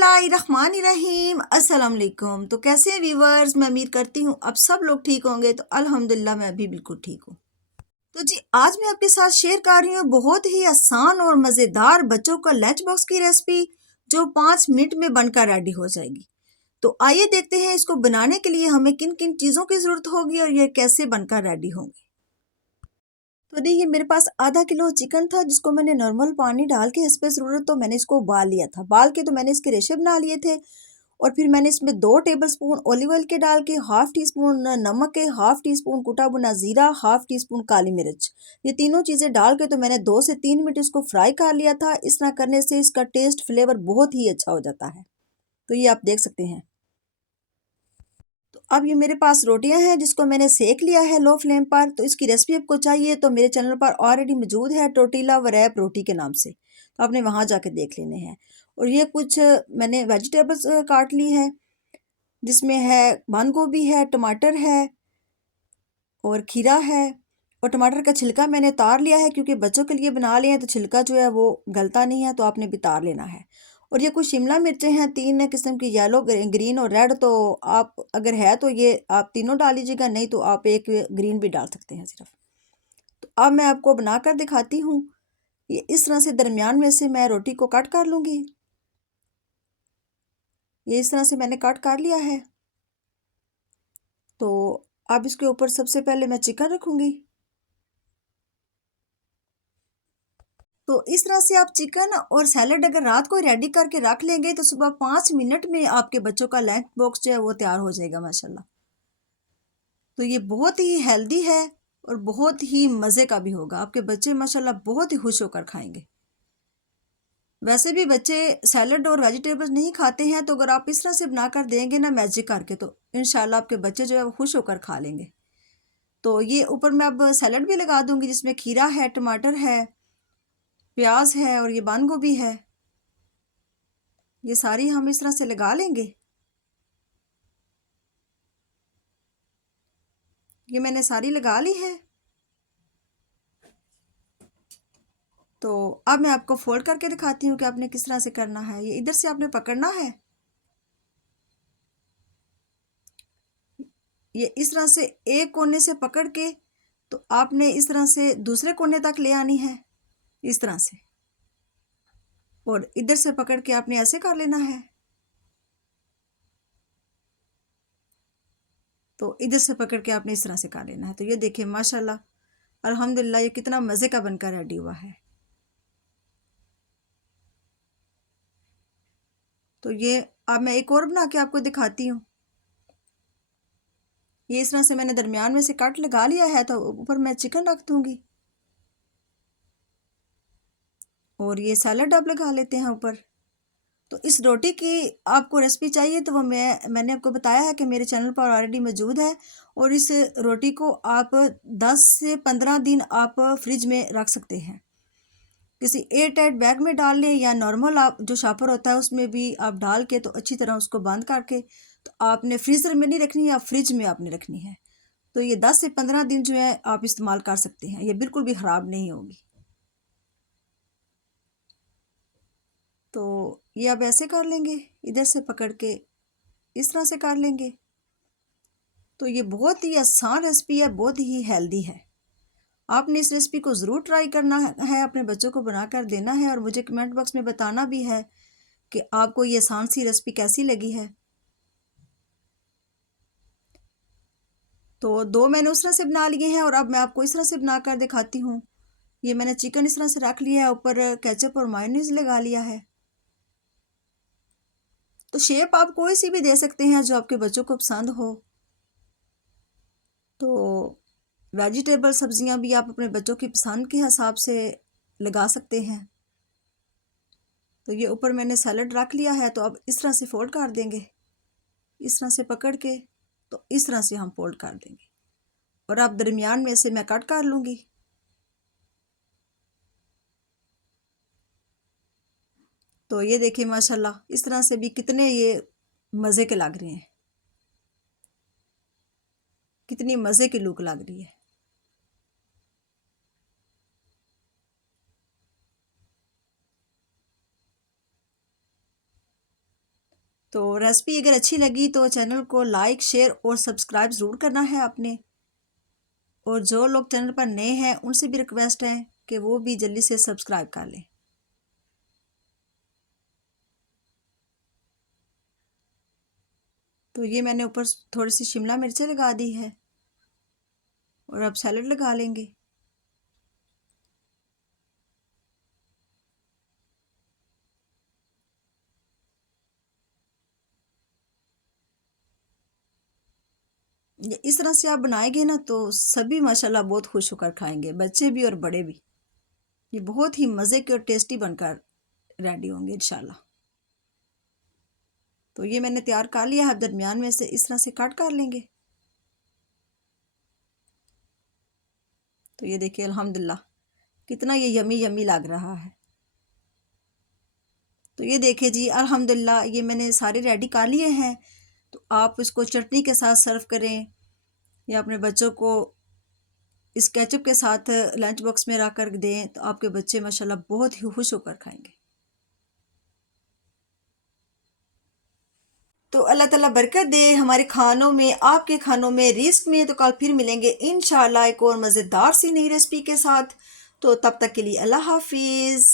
बिस्मिल्लाहिर्रहमानिर्रहीम अस्सलाम वालेकुम। तो कैसे हैं व्यूवर्स, मैं उम्मीद करती हूँ अब सब लोग ठीक होंगे। तो अल्हम्दुलिल्लाह मैं भी बिल्कुल ठीक हूँ। तो जी आज मैं आपके साथ शेयर कर रही हूँ बहुत ही आसान और मज़ेदार बच्चों का लंच बॉक्स की रेसिपी, जो 5 मिनट में बनकर रेडी हो जाएगी। तो आइए देखते हैं इसको बनाने के लिए हमें किन किन चीज़ों की ज़रूरत होगी और ये कैसे बनकर रेडी होंगे। तो देखिए मेरे पास आधा किलो चिकन था, जिसको मैंने नॉर्मल पानी डाल के, इस पे ज़रूरत तो मैंने इसको उबाल लिया था। उबाल के तो मैंने इसके रेशे बना लिए थे। और फिर मैंने इसमें 2 टेबलस्पून ऑलिव ऑयल के डाल के, हाफ टी स्पून नमक के, हाफ टी स्पून कुटा भुना जीरा, हाफ टी स्पून काली मिर्च, ये तीनों चीज़ें डाल के तो मैंने 2 से 3 मिनट इसको फ्राई कर लिया था। इस तरह करने से इसका टेस्ट फ्लेवर बहुत ही अच्छा हो जाता है। तो ये आप देख सकते हैं। तो अब ये मेरे पास रोटियां हैं, जिसको मैंने सेक लिया है लो फ्लेम पर। तो इसकी रेसिपी आपको चाहिए तो मेरे चैनल पर ऑलरेडी मौजूद है, टोटीला वरैप रोटी के नाम से। तो आपने वहां जाके देख लेने हैं। और ये कुछ मैंने वेजिटेबल्स काट ली है, जिसमें है बंद गोभी है, टमाटर है और खीरा है। और टमाटर का छिलका मैंने उतार लिया है, क्योंकि बच्चों के लिए बना लिए हैं तो छिलका जो है वो गलता नहीं है, तो आपने भी उतार लेना है। और ये कुछ शिमला मिर्चें हैं, 3 किस्म की, येलो ग्रीन और रेड। तो आप अगर है तो ये आप तीनों डाल लीजिएगा, नहीं तो आप एक ग्रीन भी डाल सकते हैं सिर्फ। तो अब मैं आपको बनाकर दिखाती हूँ। ये इस तरह से दरमियान में से मैं रोटी को कट कर लूँगी। ये इस तरह से मैंने कट कर लिया है। तो अब इसके ऊपर सबसे पहले मैं चिकन रखूँगी। तो इस तरह से आप चिकन और सैलड अगर रात को रेडी करके रख लेंगे तो सुबह 5 मिनट में आपके बच्चों का लंच बॉक्स जो है वो तैयार हो जाएगा माशाल्लाह। तो ये बहुत ही हेल्दी है और बहुत ही मज़े का भी होगा। आपके बच्चे माशाल्लाह बहुत ही खुश होकर खाएंगे। वैसे भी बच्चे सैलड और वेजिटेबल्स नहीं खाते हैं, तो अगर आप इस तरह से बनाकर देंगे ना मैजिक करके, तो इंशाल्लाह आपके बच्चे जो है वो खुश होकर खा लेंगे। तो ये ऊपर मैं अब सैलड भी लगा दूंगी, जिसमें खीरा है, टमाटर है, प्याज है और ये बंद गोभी है। ये सारी हम इस तरह से लगा लेंगे। ये मैंने सारी लगा ली है। तो अब मैं आपको फोल्ड करके दिखाती हूँ कि आपने किस तरह से करना है। ये इधर से आपने पकड़ना है, ये इस तरह से एक कोने से पकड़ के, तो आपने इस तरह से दूसरे कोने तक ले आनी है, इस तरह से। और इधर से पकड़ के आपने ऐसे कर लेना है। तो इधर से पकड़ के आपने इस तरह से कर लेना है। तो ये देखिए माशाल्लाह अल्हम्दुलिल्लाह, ये कितना मज़े का बनकर रेडी हुआ है। तो ये अब मैं एक और बना के आपको दिखाती हूँ। ये इस तरह से मैंने दरमियान में से कट लगा लिया है, तो ऊपर मैं चिकन रख दूंगी। और ये सैलड आप लगा लेते हैं ऊपर। तो इस रोटी की आपको रेसिपी चाहिए तो वो मैंने आपको बताया है कि मेरे चैनल पर ऑलरेडी मौजूद है। और इस रोटी को आप 10 से 15 दिन आप फ्रिज में रख सकते हैं। किसी एयर टाइट बैग में डाल लें, या नॉर्मल आप जो शॉपर होता है उसमें भी आप डाल के, तो अच्छी तरह उसको बंद करके, तो आपने फ्रीज़र में नहीं रखनी है, आप फ्रिज में आपने रखनी है। तो ये 10 से 15 दिन जो है आप इस्तेमाल कर सकते हैं, ये बिल्कुल भी ख़राब नहीं होगी। तो ये आप ऐसे कर लेंगे, इधर से पकड़ के इस तरह से कर लेंगे। तो ये बहुत ही आसान रेसिपी है, बहुत ही हेल्दी है। आपने इस रेसिपी को ज़रूर ट्राई करना है, अपने बच्चों को बनाकर देना है, और मुझे कमेंट बॉक्स में बताना भी है कि आपको ये आसान सी रेसिपी कैसी लगी है। तो दो मैंने उस तरह से बना लिए हैं, और अब मैं आपको इस तरह से बना कर दिखाती हूँ। ये मैंने चिकन इस तरह से रख लिया है, ऊपर केचप और मायोनीज लगा लिया है। तो शेप आप कोई सी भी दे सकते हैं जो आपके बच्चों को पसंद हो। तो वेजिटेबल सब्जियां भी आप अपने बच्चों की पसंद के हिसाब से लगा सकते हैं। तो ये ऊपर मैंने सैलड रख लिया है, तो अब इस तरह से फोल्ड कर देंगे, इस तरह से पकड़ के, तो इस तरह से हम फोल्ड कर देंगे। और अब दरमियान में से मैं कट कर लूँगी। तो ये देखिए माशाल्लाह, इस तरह से भी कितने ये मज़े के लग रहे हैं, कितनी मज़े की लुक लग रही है। तो रेसिपी अगर अच्छी लगी तो चैनल को लाइक, शेयर और सब्सक्राइब ज़रूर करना है आपने। और जो लोग चैनल पर नए हैं उनसे भी रिक्वेस्ट है कि वो भी जल्दी से सब्सक्राइब कर लें। तो ये मैंने ऊपर थोड़ी सी शिमला मिर्चें लगा दी है और अब सैलड लगा लेंगे। ये इस तरह से आप बनाएंगे ना तो सभी माशाल्लाह बहुत खुश होकर खाएंगे, बच्चे भी और बड़े भी। ये बहुत ही मज़े के और टेस्टी बनकर रेडी होंगे इंशाल्लाह। तो ये मैंने तैयार कर लिया है, अब दरमियान में से इस तरह से कट कर लेंगे। तो ये देखिए अल्हम्दुलिल्लाह कितना ये यमी यमी लग रहा है। तो ये देखिए जी अल्हम्दुलिल्लाह ये मैंने सारे रेडी कर लिए हैं। तो आप इसको चटनी के साथ सर्व करें या अपने बच्चों को इस केचप के साथ लंच बॉक्स में रख कर दें तो आपके बच्चे माशाल्लाह बहुत ही खुश होकर खाएंगे। तो अल्लाह ताला बरकत दे हमारे खानों में, आपके खानों में, रिस्क में। तो कल फिर मिलेंगे इंशाल्लाह एक और मज़ेदार सी नई रेसिपी के साथ। तो तब तक के लिए अल्लाह हाफिज़।